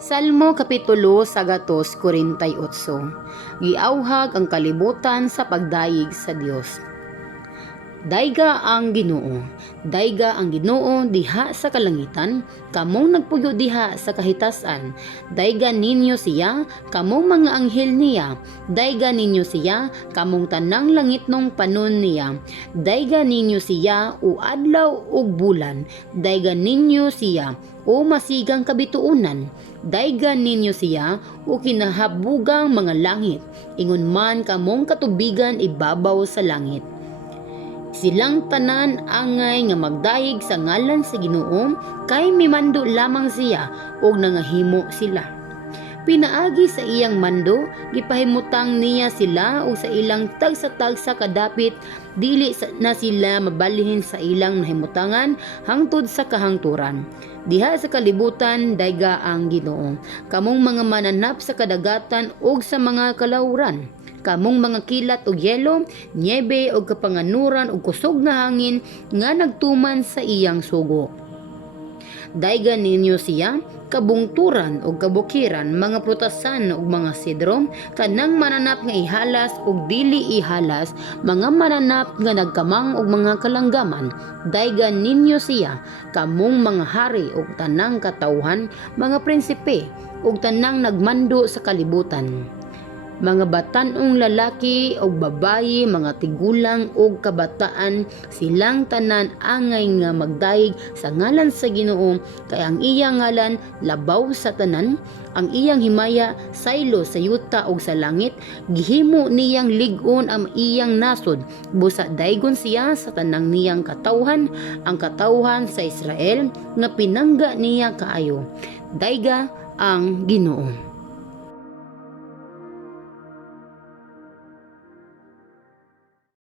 Salmo Kapitulo 148. Giawhag ang kalibutan sa pagdayeg sa Dios. Dayga ang Ginoo, dayga ang Ginoo diha sa kalangitan, kamong nagpuyo diha sa kahitasan. Dayga ninyo siya, kamong mga anghel niya, dayga ninyo siya, kamong tanang langitnong panon niya. Dayga ninyo siya o adlaw ug bulan, dayga ninyo siya o masigang kabituunan. Dayga ninyo siya o kinahabugang mga langit, ingon man kamong katubigan ibabaw sa langit. Silang tanan angay nga magdayeg sa ngalan sa Ginoo, kay mimando lamang siya og nangahimo sila. Pinaagi sa iyang mando, gipahimutang niya sila o sa ilang tagsa-tagsa kadapit, dili na sila mabalhin sa ilang nahimutangan hangtod sa kahangturan. Diha sa kalibutan dayga ang Ginoo, kamong mga mananap sa kadagatan ug sa mga kalawran. Kamong mga kilat og yelo, niebe og kapanganuran ug kusog nga hangin nga nagtuman sa iyang sugo. Dayga ninyo siya, kabungturan ug kabukiran, mga prutasan ug mga sidro, kanang mananap nga ihalas ug dili ihalas, mga mananap nga nagkamang ug mga kalanggaman. Dayga ninyo siya, kamong mga hari ug tanang katawhan, mga prinsipe ug tanang nagmando sa kalibutan. Mga batanong lalaki o babayi, mga tigulang o kabataan, silang tanan angay nga magdayeg sa ngalan sa Ginoo, kay ang iyang ngalan labaw sa tanan, ang iyang himaya saylo sa yuta o sa langit, gihimo niyang lig-on ang iyang nasod, busa daygon siya sa tanang niyang katawhan, ang katawhan sa Israel nga pinangga niya kaayo. Dayga ang Ginoo.